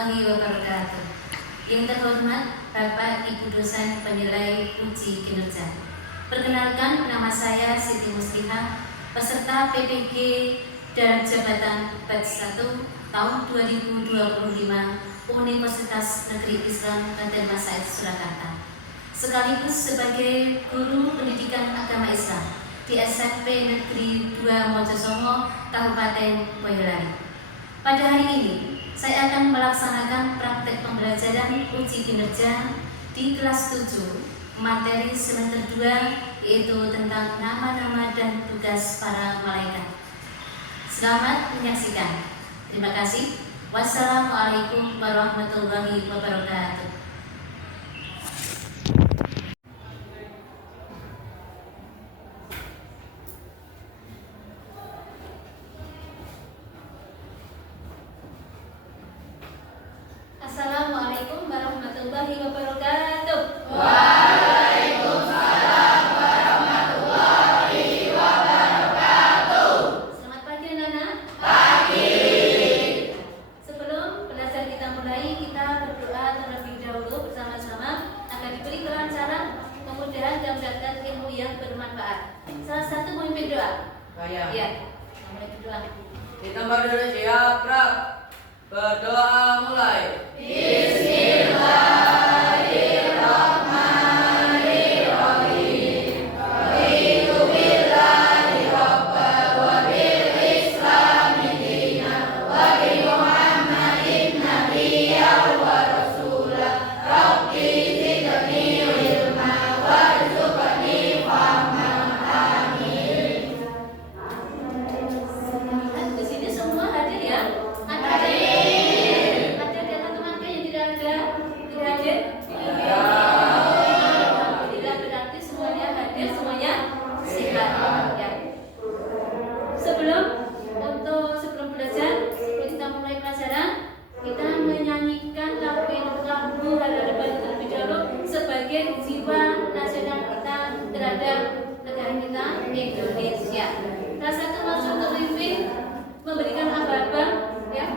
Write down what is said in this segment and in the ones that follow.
warahmatullahi wabarakatuh. Yang terhormat Bapak Ibu dosen penilai uji kinerja. Perkenalkan, nama saya Siti Muslihah, peserta PPG dan jabatan batch 1 tahun 2025 Universitas Negeri Islam Raden Said Surakarta. Sekaligus sebagai guru pendidikan agama Islam di SMP Negeri 2 Mojosongo, Kabupaten Boyolali. Pada hari ini, saya akan melaksanakan praktek pembelajaran uji kinerja di kelas 7, materi semester 2, yaitu tentang nama-nama dan tugas para malaikat. Selamat menyaksikan. Terima kasih. Wassalamualaikum warahmatullahi wabarakatuh. Assalamualaikum warahmatullahi wabarakatuh. Waalaikumsalam warahmatullahi wabarakatuh. Selamat pagi anak-anak. Pagi. Sebelum belajar kita mulai, kita berdoa terlebih dahulu bersama-sama agar diberi kelancaran, kemudahan dan mendapat ilmu yang bermanfaat. Salah satu memimpin doa. Saya. Ya, mulai berdoa. Di tempat duduk siap, Prak. Berdoa mulai. Bismillahirrahmanirrahim. Raditu billahi rabban wa bil islami dinan wa bi Muhammadin nabiyyan wa rasulah. Rabbi zidni ilma warzuqni fahman. Amin. Di sini semua hadir ya? Ada di antara teman-teman yang tidak ada? Tidak hadir? Alhamdulillah, berarti semuanya hadir, semuanya sehat. Ya. Sebelum belajar, kita mulai pelajaran, kita menyanyikan lagu harapan terlebih dahulu sebagai jiwa nasional kita terhadap negara kita Indonesia. Salah satu maksud pemimpin memberikan aba-aba ya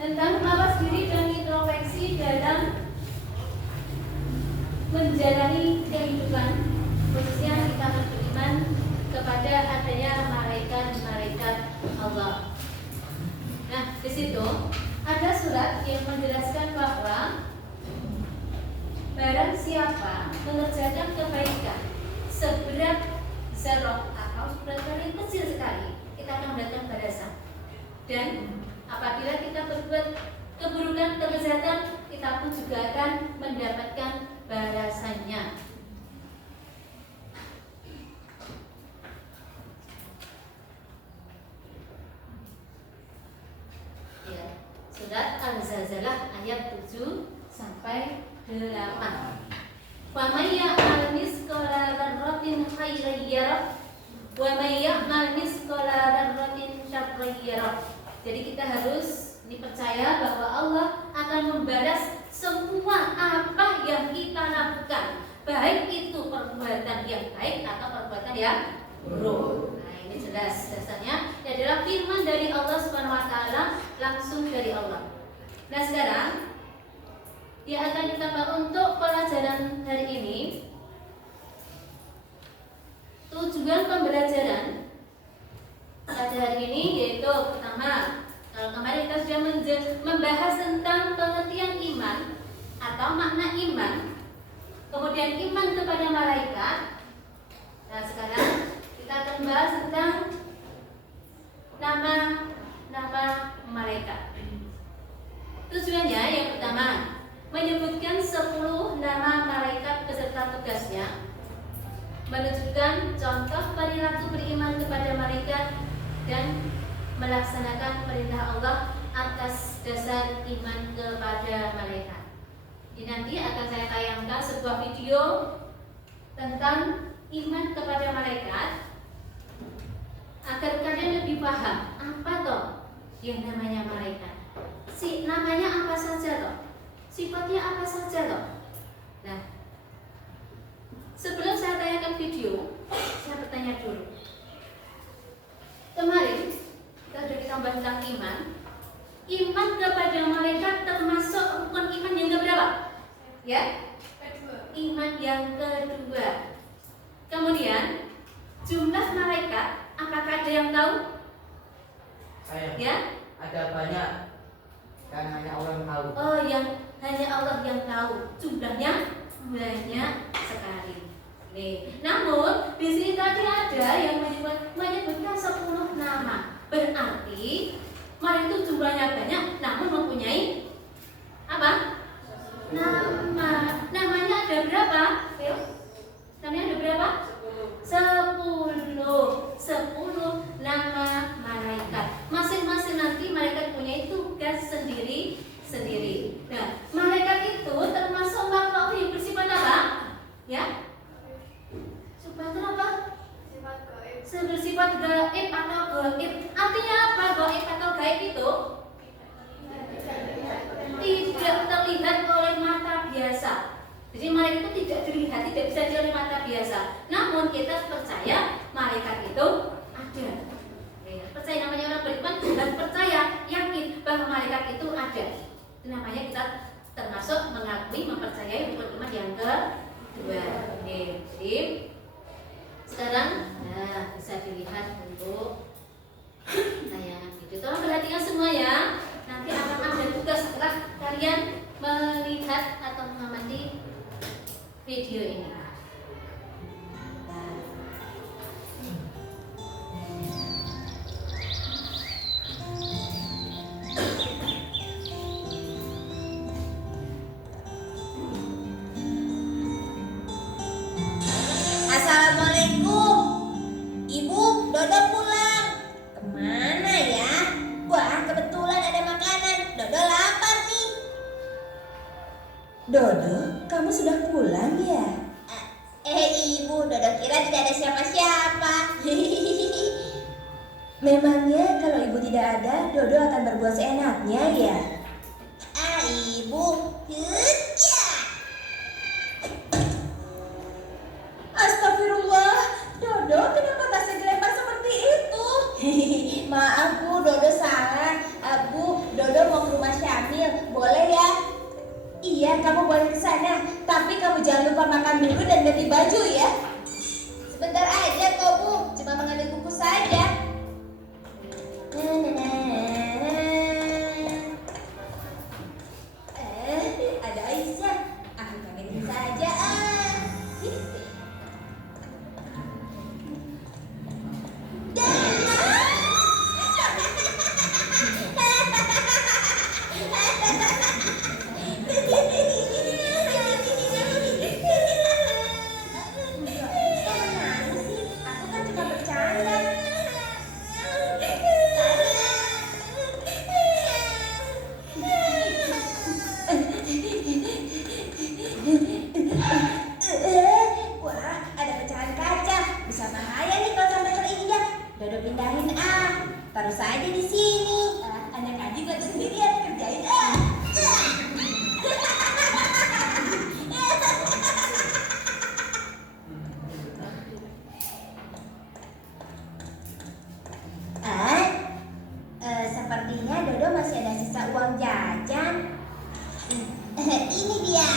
tentang mawas diri dan introspeksi dalam menjalani kehidupan, khususnya kita beriman kepada adanya malaikat Allah. Nah, di situ ada surat yang menjelaskan bahwa barang siapa mengerjakan kebaikan seberat zarah atau seberat paling kecil sekali, kita akan mendapatkan balasan. Dan apabila kita berbuat keburukan, kejahatan, kita pun juga akan mendapatkan balasannya. Ya, surat Al-Zalzalah ayat 7 sampai 8. Wa may ya'mal misqala dzarratin khairan yarah Wa may ya'mal mithqala dzarratin syarran yarah. Jadi kita harus dipercaya bahwa Allah akan membalas semua apa yang kita lakukan, baik itu perbuatan yang baik atau perbuatan yang buruk. Nah, ini jelas dasarnya adalah firman dari Allah Subhanahu wa taala, langsung dari Allah. Nah, sekarang yang akan kita bahas untuk pelajaran hari ini, tujuan pembelajaran pada hari ini yaitu pertama, kalau kemarin kita sudah membahas tentang pengertian iman atau makna iman, kemudian iman kepada malaikat. Nah, sekarang kita akan membahas tentang nama malaikat. Tujuannya yang pertama, menyebutkan 10 nama malaikat beserta tugasnya, menunjukkan contoh perilaku beriman kepada malaikat, dan melaksanakan perintah Allah atas dasar iman kepada malaikat. Ini nanti akan saya tayangkan sebuah video tentang iman kepada malaikat agar kalian lebih paham apa toh yang namanya malaikat. Namanya apa saja toh? Sifatnya apa saja toh? Nah, sebelum saya tayangkan video, saya bertanya dulu. Kemarin kita bahas tentang iman. Iman kepada malaikat termasuk rukun iman yang keberapa? Ya? Iman yang kedua. Kemudian jumlah malaikat, apakah ada yang tahu? Saya. Ya? Ada banyak dan hanya Allah yang tahu. Oh, yang hanya Allah yang tahu. Jumlahnya banyak sekali. Nih, namun di sini tadi ada yang menyebutkan 10 nama. Berarti malaikat itu jumlahnya banyak, namun mempunyai apa? Nama. Namanya ada berapa? Ayo. Namanya ada berapa? 10 nama malaikat. Masing-masing nanti malaikat punya tugas sendiri-sendiri. Nah, malaikat itu termasuk makhluk yang bersifat apa? Ya? Sifat apa? Bersifat gaib atau gaib. Artinya apa gaib atau gaib itu? Tidak terlihat oleh mata biasa. Jadi malaikat itu tidak dilihat, tidak bisa dilihat oleh mata biasa. Namun kita percaya malaikat itu ada. Percaya, namanya orang beriman dan percaya, yakin bahwa malaikat itu ada. Itu namanya kita termasuk mengakui, mempercayai rukun iman yang kedua. Jadi sekarang bisa dilihat untuk tayangan video. Tolong perhatikan semua ya. Nanti akan ada tugas setelah kalian melihat atau mengamati video ini. Assalamualaikum. Ibu, Dodo pulang. Kemana ya? Wah, kebetulan ada makanan. Dodo lapar nih. Dodo, kamu sudah pulang ya? Ibu, Dodo kira tidak ada siapa-siapa. Memangnya kalau ibu tidak ada, Dodo akan berbuat seenaknya ya? Ibu. Hutya. Astagfirullah, Dodo kenapa tasnya dilempar seperti itu? Maaf Bu, Dodo salah. Bu, Dodo mau ke rumah Syamil. Boleh ya? Iya, kamu boleh ke sana, tapi kamu jangan lupa makan dulu dan ganti baju ya. Sebentar aja kok Bu, cuma mengambil buku saja. Ada Aisyah. Kangenin saja Aku kan cuma bercanda. Taruh saja di sini. Anak-anak lagi sendirian kerjain. Sepertinya Dodo masih ada sisa uang jajan. Ini dia.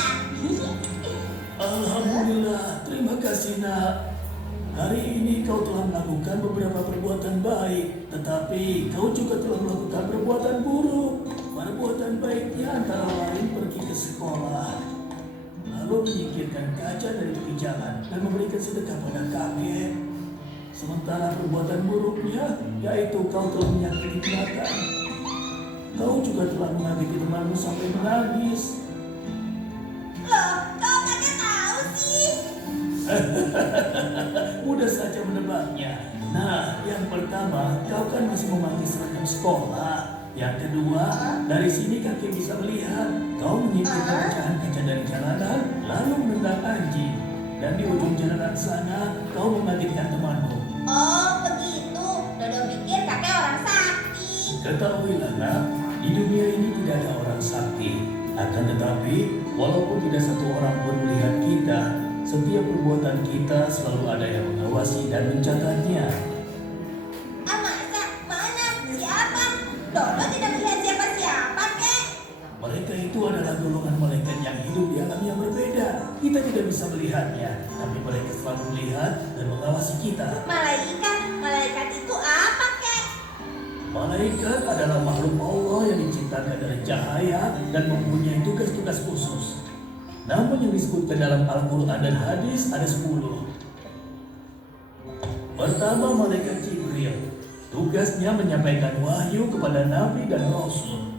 Alhamdulillah, terima kasih nak. Hari ini kau telah melakukan beberapa perbuatan baik, tetapi kau juga telah melakukan perbuatan buruk. Perbuatan baiknya antara lain pergi ke sekolah, lalu menyingkirkan kaca dari tepi jalan dan memberikan sedekah pada kakek. Sementara perbuatan buruknya, yaitu kau telah menyakiti binatang. Kau juga telah menghabisi temanmu sampai menangis. Loh, kau kagak tahu sih? Mudah saja menebaknya. Nah, yang pertama, kau kan masih memakai seragam sekolah. Yang kedua, dari sini kakek bisa melihat kau menyingkirkan pecahan kaca dari jalanan, lalu menendang anjing. Dan di ujung jalanan sana, kau mengagetkan temanmu. Oh, begitu. Dodo pikir kakek orang sakti. Ketahuilah nak, di dunia ini tidak ada orang sakti. Akan tetapi, walaupun tidak satu orang pun melihat kita, setiap perbuatan kita selalu ada yang mengawasi dan mencatatnya. Masa? Mana? Siapa? Dodo tidak melihat siapa-siapa, kek. Mereka itu adalah golongan malaikat yang hidup di alam yang berbeda. Kita tidak bisa melihatnya, tapi mereka selalu melihat dan mengawasi kita. Malaikat itu apa, kek? Malaikat adalah makhluk Allah yang diciptakan dari cahaya dan mempunyai tugas-tugas khusus. Namun yang disebutkan dalam Al-Quran dan hadis ada 10. Pertama, malaikat Jibril. Tugasnya menyampaikan wahyu kepada Nabi dan Rasul.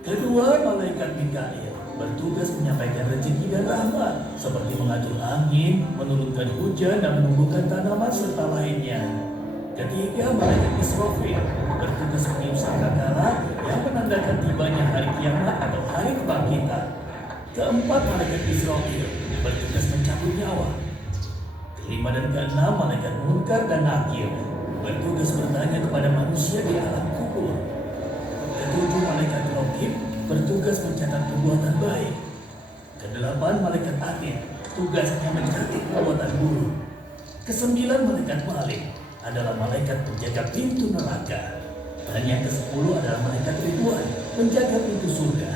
Kedua, malaikat Mikail bertugas menyampaikan rezeki dan rahmat, seperti mengatur angin, menurunkan hujan, dan menumbuhkan tanaman serta lainnya. Ketiga, malaikat Israfil bertugas meniup sangkakala yang menandakan tibanya hari kiamat atau hari kebangkitan. Keempat, malaikat Israfil bertugas mencabut nyawa. Kelima dan keenam, malaikat Munkar dan Nakir bertugas bertanya kepada manusia di alam kubur. Ketujuh, malaikat Raqib bertugas mencatat perbuatan baik. Kedelapan, malaikat Atid tugasnya mencatat perbuatan buruk. Kesembilan, malaikat Malik adalah malaikat penjaga pintu neraka. Dan yang ke-10 adalah malaikat Ridwan, penjaga pintu surga.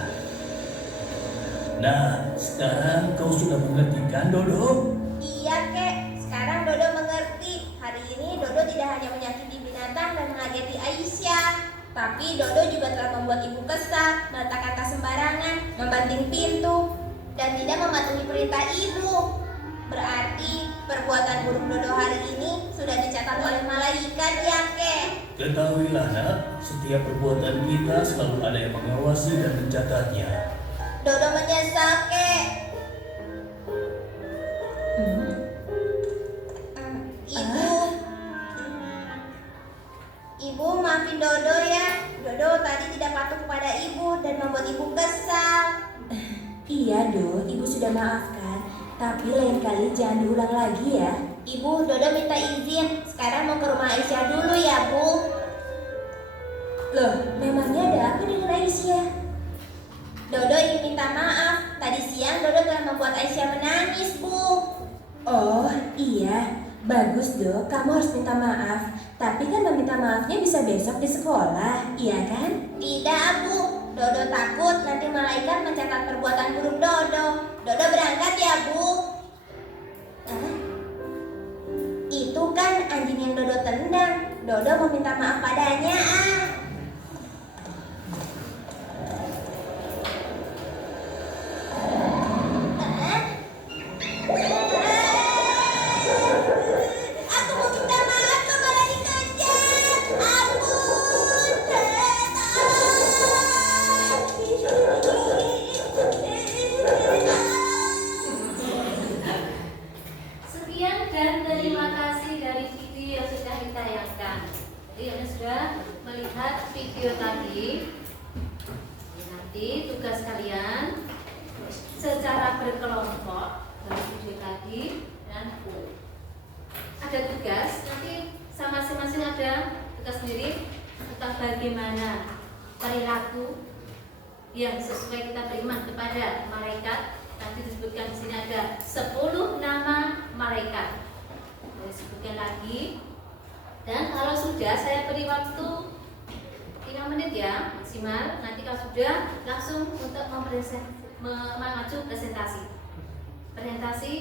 Nah, sekarang kau sudah mengerti kan, Dodo? Iya, kek. Sekarang Dodo mengerti. Hari ini Dodo tidak hanya menyakiti binatang dan mengageti Aisyah, tapi Dodo juga telah membuat ibu kesal, meletakkan tas sembarangan, membanting pintu, dan tidak mematuhi perintah ibu. Berarti perbuatan buruk Dodo hari ini sudah dicatat oleh malaikat, ya, kek. Ketahuilah nak, setiap perbuatan kita selalu ada yang mengawasi dan mencatatnya. Dodo menyesal, kek. Ibu, maafin Dodo ya. Dodo tadi tidak patuh kepada ibu dan membuat ibu kesal. Iya, Do, Ibu sudah maafkan. Tapi lain kali jangan diulang lagi ya. Ibu, Dodo minta izin. Sekarang mau ke rumah Aisyah dulu ya, Bu. Loh, memangnya ada apa dengan Aisyah? Dodo ingin minta maaf. Tadi siang Dodo telah membuat Aisyah menangis, Bu. Oh, iya. Bagus, Do. Kamu harus minta maaf. Tapi kan meminta maafnya bisa besok di sekolah, iya kan? Tidak, Bu. Dodo takut nanti malaikat mencatat perbuatan buruk Dodo. Dodo berangkat ya, Bu. Itu kan anjing yang Dodo tendang. Dodo mau minta maaf padanya, Aku mau minta maaf, kok malah dikejar. Ampun, Sekian dan terima kasih dari video yang sudah ditayangkan. Jadi Anda sudah melihat video tadi. Nanti tugas kalian secara berkelompok dari video tadi dan ada tugas nanti masing-masing ada tugas sendiri tentang bagaimana perilaku yang sesuai kita beriman kepada malaikat. Tadi disebutkan di sini ada 10 nama malaikat. Saya sebutkan lagi. Dan kalau sudah saya beri waktu 5 menit ya maksimal. Nanti kalau sudah langsung untuk maju presentasi. Presentasi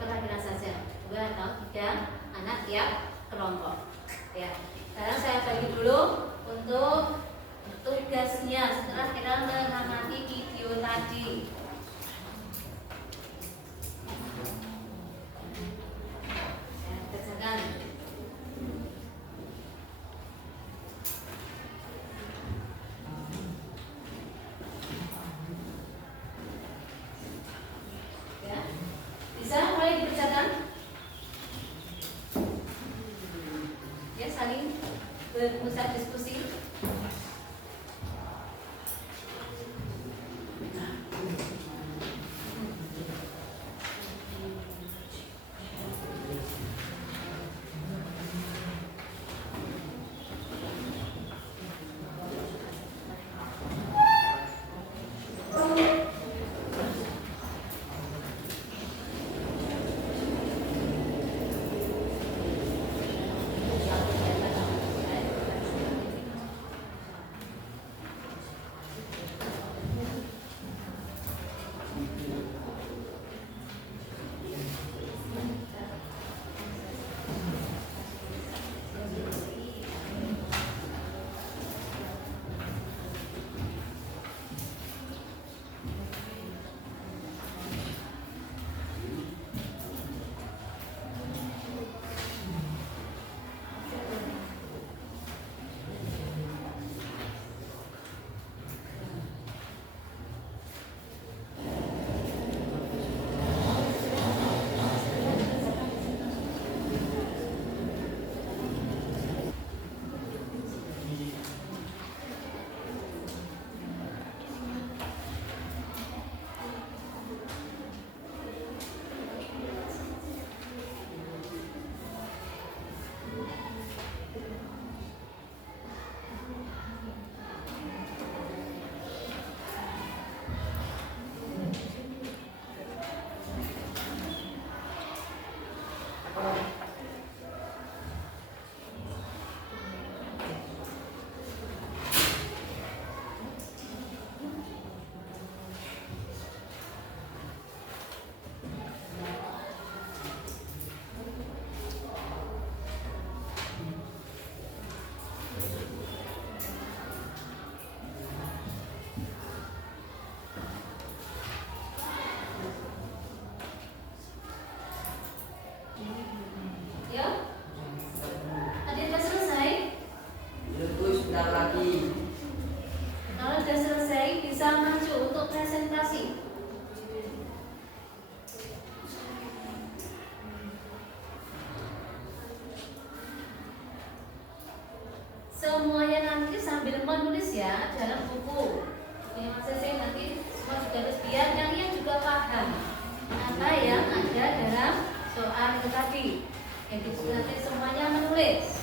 perwakilan saja 2 atau 3 anak tiap kelompok. Ya. Sekarang saya bagi dulu untuk tugasnya setelah kita mengamati video tadi. Ya, kerjakan. Ya, bisa mulai dikerjakan. Ya, saling bermusyawarah diskusi. Ya, adik sudah selesai? Itu sebentar lagi. Kalau sudah selesai bisa maju untuk presentasi. Semuanya nanti sambil menulis ya dalam buku. Yang saya nanti semua juga harus biar kalian juga paham apa yang ada dalam soal itu tadi. Jadi nanti semuanya menulis.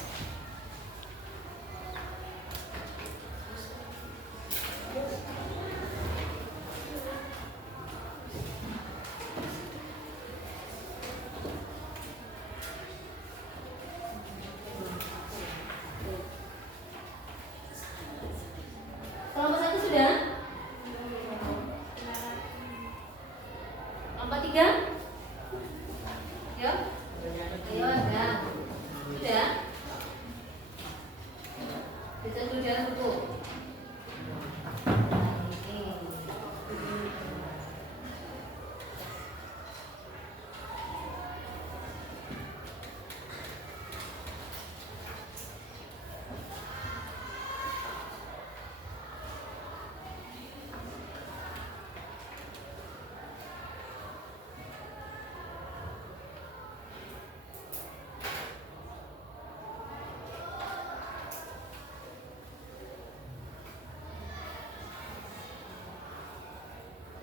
Kelompok 1 sudah? Kelompok 3? Yuk. Ayo, ya. Sudah? Bisa dulu dalam buku.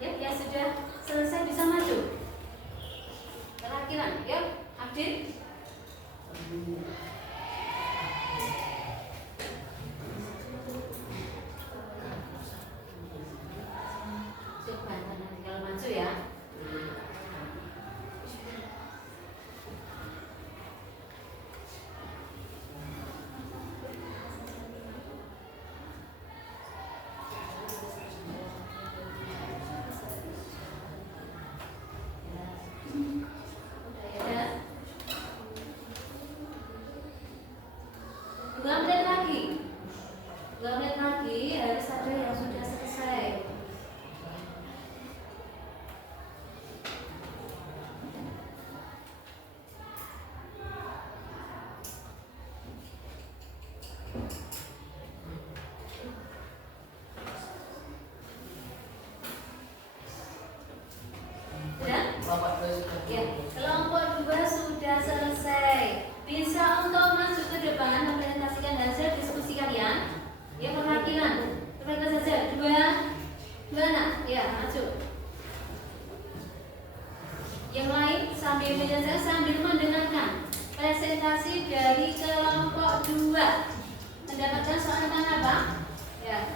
Ya, yang sudah selesai bisa maju. Perwakilan, ya, Abdin. ya. Ya. 2 menit lagi. 2 menit lagi harus ada yang sudah selesai. Sudah? Bapak terus. Ya, kelompok 2 sudah selesai. Bisa untuk masuk ke depan mempresentasikan hasil diskusi kalian. Ya, perwakilan. Perwakilan saja. 2 anak. Ya, maju. Yang lain sambil mendengar sambil mendengarkan presentasi dari kelompok 2. Mendapatkan soal tentang apa? Ya.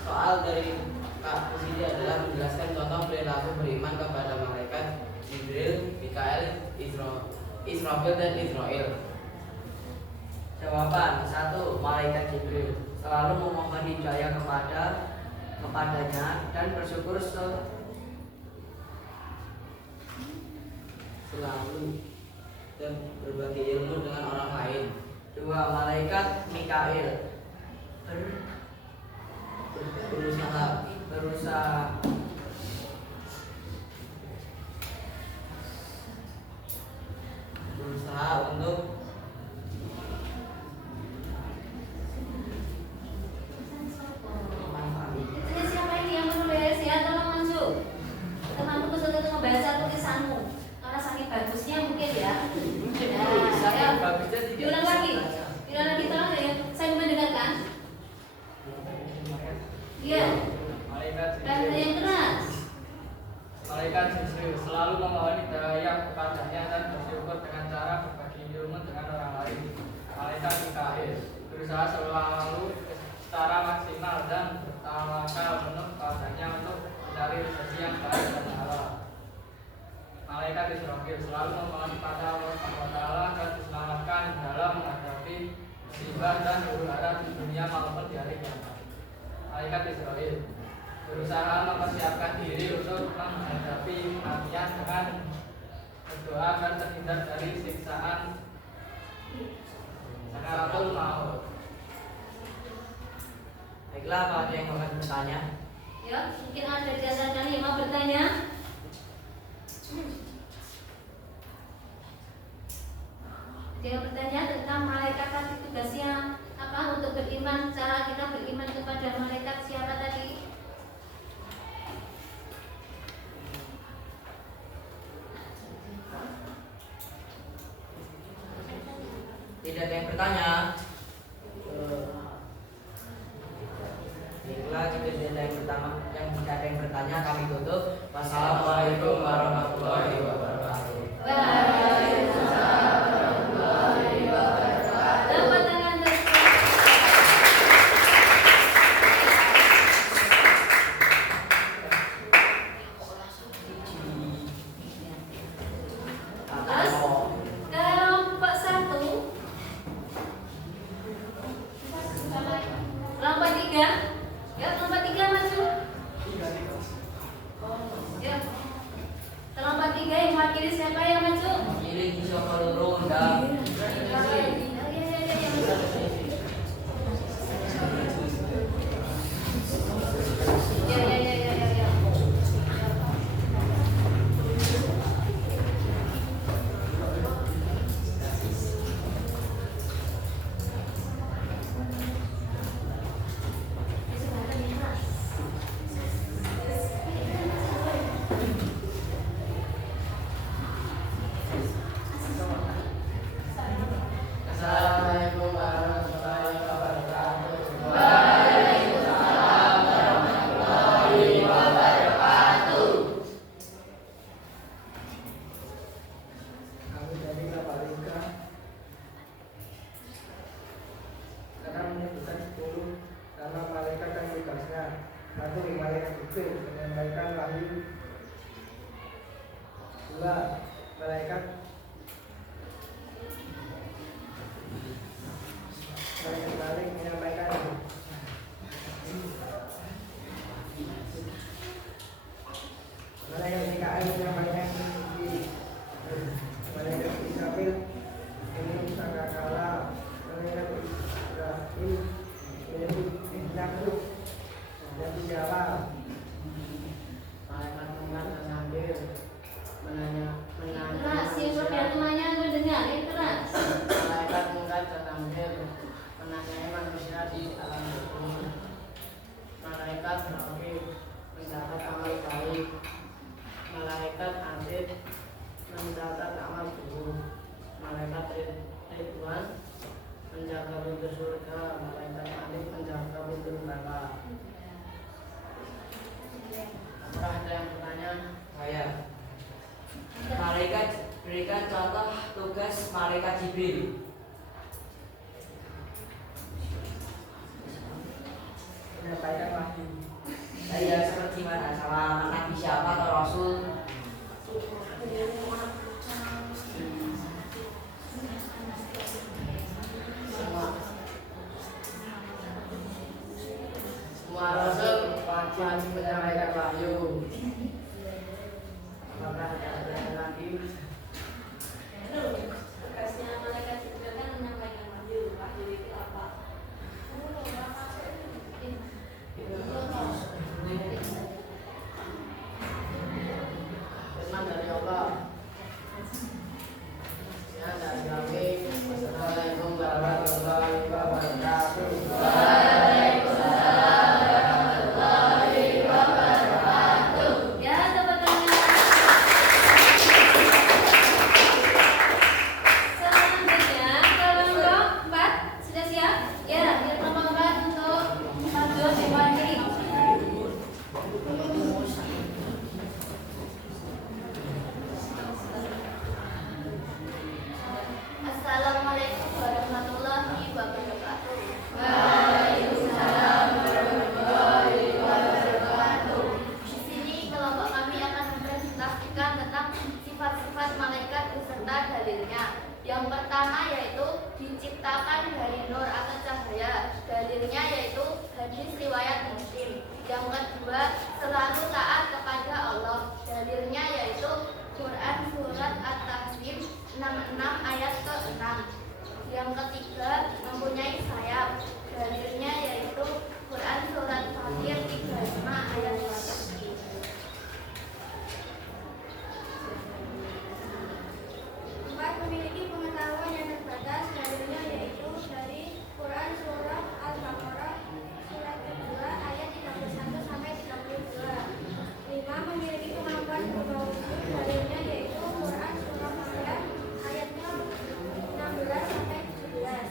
Soal dari Kak Pusidi adalah menjelaskan contoh perilaku beriman kepada malaikat Jibril, Mikael, Israfil dan Israel. Jawaban 1. Malaikat Jibril selalu memohon hidayah kepadanya dan bersyukur Selalu dan berbagi ilmu dengan orang lain. 2. Malaikat Mikael berusaha untuk Ini siapa ini yang menulis ya? Tolong maju. Temanmu kesulitan membaca tulisanmu. Karena saking bagusnya mungkin ya. Ya, ayo. Diulang lagi. Diulang lagi tolong ya. Saya mendengarkan. Iya. Malaikat Dan Jibril yang keras. Malaikat Jibril selalu memohon hidayah kepadanya dan bersyukur dengan cara berbagi ilmu dengan orang lain. Malaikat Mikael berusaha selalu secara maksimal dan bertawakal penuh padanya untuk mencari rezeki yang baik dan halal. Malaikat Israfil selalu memohon kepada Allah SWT agar diselamatkan dalam menghadapi musibah dan huru-hara di dunia maupun di hari kiamat. Malaikat Israel berusaha mempersiapkan diri untuk menghadapi kematian dengan berdoa agar terhindar dari siksaan sakaratul maut. Baiklah, apa ada yang akan bertanya? Ya, mungkin ada di antara kalian yang mau bertanya. Dia bertanya tentang malaikat tadi tugasnya apa untuk beriman, cara kita beriman kepada malaikat siapa tadi? Tidak ada yang bertanya. Baiklah, jika tidak ada yang bertanya, kami tutup. Wassalamualaikum warahmatullahi wabarakatuh. Waalaikumsalam warahmatullahi wabarakatuh. Tepuk tangan terus. Terus kelompok 1, kelompok 3, ya kelompok 3 maju. Ya, kelompok 3 yang mewakili siapa yang maju? Giring Sokoloro dan Ya. Assalamualaikum warahmatullahi wabarakatuh. Kami dari Kapalika karena menyebutkan 10 nama malaikat dan tugasnya. 1. Malaikat Jibril menyampaikan wahyu Dua, malaikat balik menyampaikan malaikat Mikael menyampaikan malaikat Israfil menyebut sangkakala, malaikat Ibrahim menyebut Ibrahim dan dijawab. Malaikat Muhammad mengambil menanya Keras, yang Sofian temannya gue dengarin keras. malaikat mungkar tertampil menanyai manusia di alam kubur. Malaikat Rafiq mencatat amal baik. Malaikat Atid mencatat amal buruk. Malaikat Ridwan menjaga pintu surga. Malaikat Malik menjaga pintu neraka. Apakah ada yang bertanya? Saya. Malaikat, berikan contoh tugas malaikat Jibril. Menyampaikan wahyu. Saya seperti mana, sama nabi siapa atau rasul? Semua rasul wajib menyampaikan wahyu. Apakah ada pertanyaan lagi? Tugasnya malaikat Jibril kan menyampaikan wahyu. Wahyu itu apa? Firman dari Allah. Ya, dari kami. Wassalamualaikum warahmatullahi wabarakatuh. Ya, tepuk tangan. Selanjutnya kelompok 4 sudah siap? Ya, kelompok 4 untuk Fadul mewakili. Assalamualaikum warahmatullahi wabarakatuh. Di sini kelompok kami akan mempresentasikan tentang sifat-sifat malaikat beserta dalilnya. Yang pertama yaitu diciptakan dari nur atau cahaya. Dalilnya yaitu hadis riwayat Muslim. Yang kedua selalu taat kepada Allah. Dalilnya yaitu Quran surat At-Tahrim 66 ayat ke-6. Yang ketiga mempunyai sayap. Dalilnya yaitu Quran surat Fatir 35 ayat 1. Empat memiliki pengetahuan yang terbatas. Dalilnya yaitu dari Quran surat Al-Baqarah surat kedua ayat 31 sampai 32. Lima memiliki kemampuan berwudu. Dalilnya yaitu Quran surat Maryam ayatnya 16 sampai 17.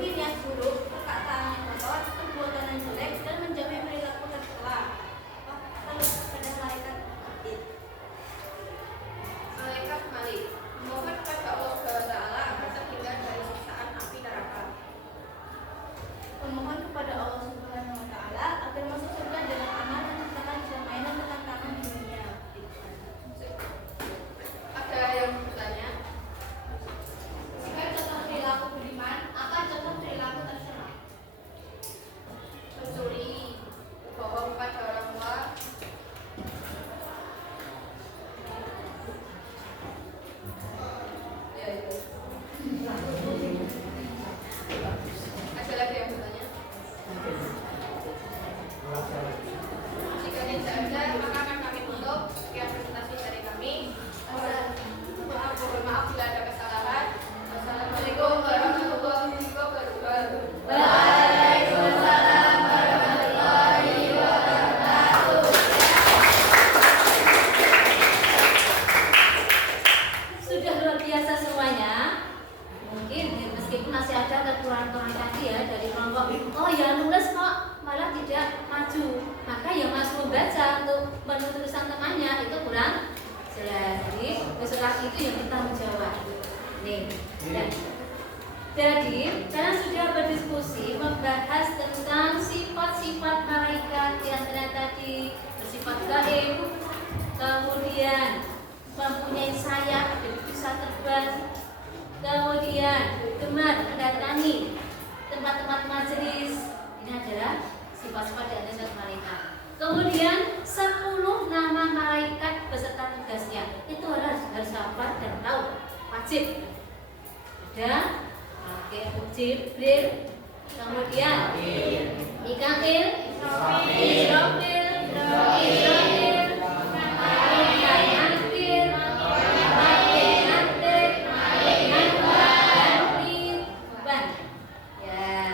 menjauhi niat buruk, perkataan yang kotor, perbuatan yang jelek, dan menjauhi perilaku tercela. Lalu kepada malaikat atid. Malaikat Malik memohon kepada Allah SWT agar terhindar dari siksaan api neraka. Memohon kepada Allah Subhanahu wa taala agar masuk surga dengan aman dan menciptakan kedamaian dan ketentraman di dunia. Ada yang bertanya? Jika contoh perilaku budiman, akan contoh perilaku tercela. Mencuri, berbohong kepada orang tua, ya itu. Ada lagi yang bertanya? Jika tidak ada, maka akan kami tutup. Sekian presentasi dari kami. Mohon maaf bila ada kesalahan. Wassalamualaikum warahmatullahi wabarakatuh. Waalaikumsalam warahmatullahi wabarakatuh. Sudah luar biasa semuanya. Mungkin meskipun masih ada kekurangan tadi ya dari kelompok. Oh ya nulis kok malah tidak maju. Maka yang masih membaca untuk menurut tulisan temannya itu kurang jelas. Jadi besok lagi itu yang kita menjawab. Nih. Dan jadi, karena sudah berdiskusi membahas tentang sifat-sifat malaikat yang tadi bersifat gaib, kemudian mempunyai sayap dan bisa terbang, kemudian gemar mendatangi tempat-tempat majelis. Ini adalah sifat-sifat di atas malaikat. Kemudian 10 nama malaikat beserta tugasnya itu harus hafal dan tahu, wajib. Ada Jibril, kemudian Mikail, Israfil, ya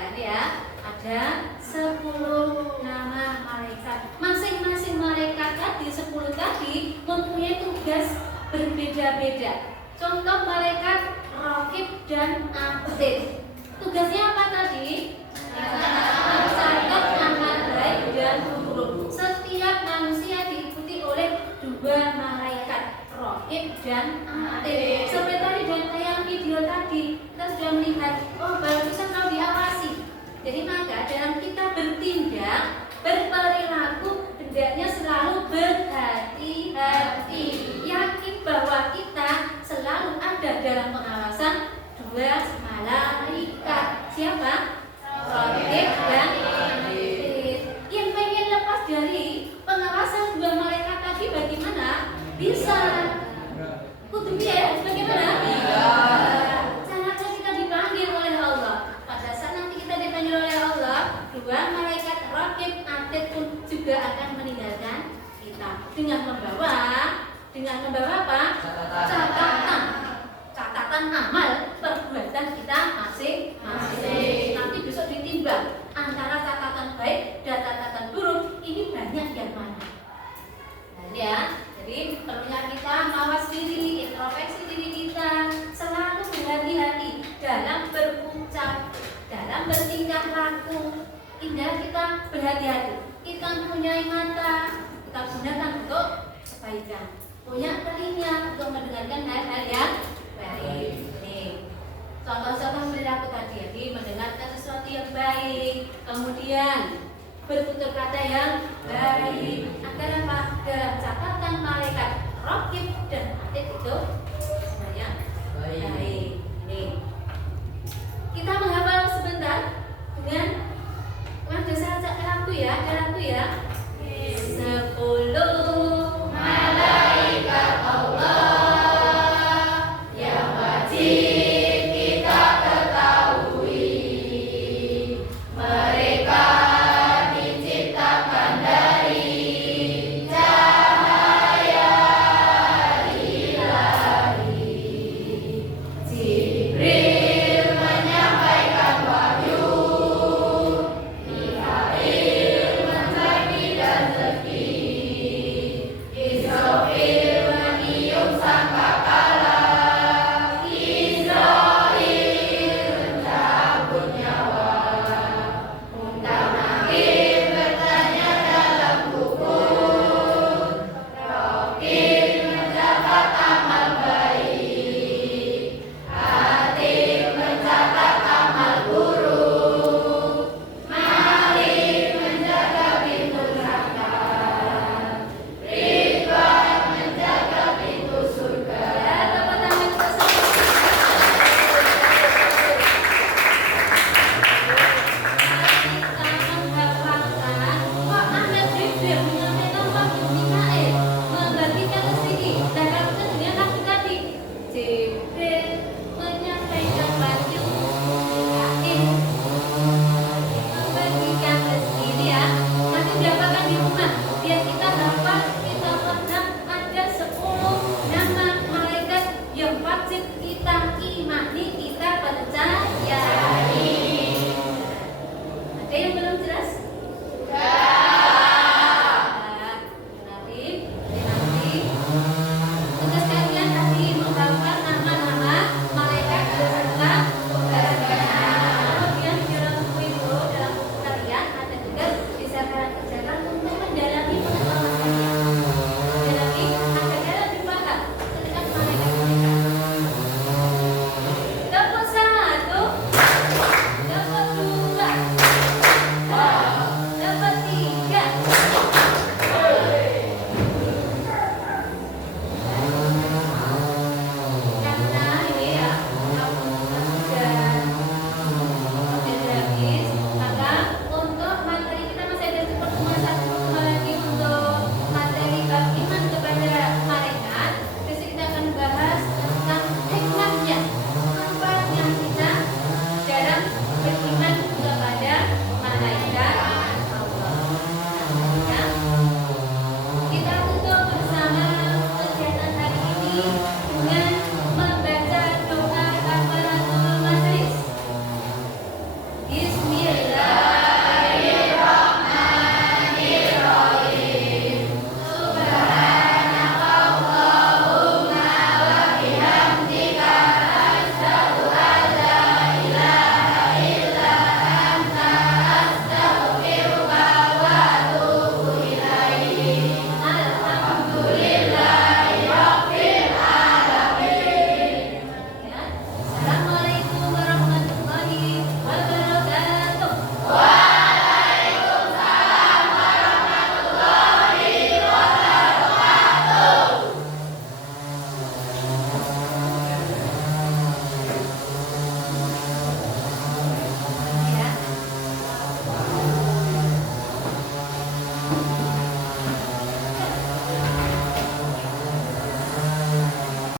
ini ya ada 10 nama malaikat. Masing-masing malaikat tadi 10 tadi mempunyai tugas berbeda-beda. Contoh malaikat Raqib dan Atid. Tugasnya apa tadi? Mencatat amal baik dan buruk. Setiap manusia diikuti oleh 2 malaikat, Raqib dan Atid. Seperti tadi dan tayang video tadi, kita sudah melihat, oh barusan kalau diawasi. Jadi maka dalam kita bertindak, berperilaku, hendaknya selalu berhati-hati. Yakin bahwa kita selalu ada dalam pengawasan 2 malaikat. Siapa? Raqib dan Atid. Yang pengen lepas dari pengawasan 2 malaikat tadi bagaimana? Bisa. Kudu ya, bagaimana? Caranya kita dipanggil oleh Allah. Pada saat nanti kita dipanggil oleh Allah, 2 malaikat Raqib Atid pun juga akan meninggalkan kita dengan membawa apa? Catatan amal perbuatan kita masing-masing. Nanti besok ditimbang antara catatan baik dan catatan buruk, ini banyak yang mana. Nah, ya, jadi perlunya kita mawas diri, introspeksi diri kita, selalu berhati-hati dalam berucap, dalam bertingkah laku. Indah kita berhati-hati. Kita mempunyai mata, kita gunakan untuk kebaikan. Punya telinga untuk mendengarkan hal-hal yang baik. Nih, contoh-contoh perilaku tadi, jadi mendengarkan sesuatu yang baik, kemudian bertutur kata yang baik. Agar apa? Dalam catatan malaikat Raqib dan Atid itu semuanya baik. Nih, kita menghafal sebentar dengan dosa laku ya,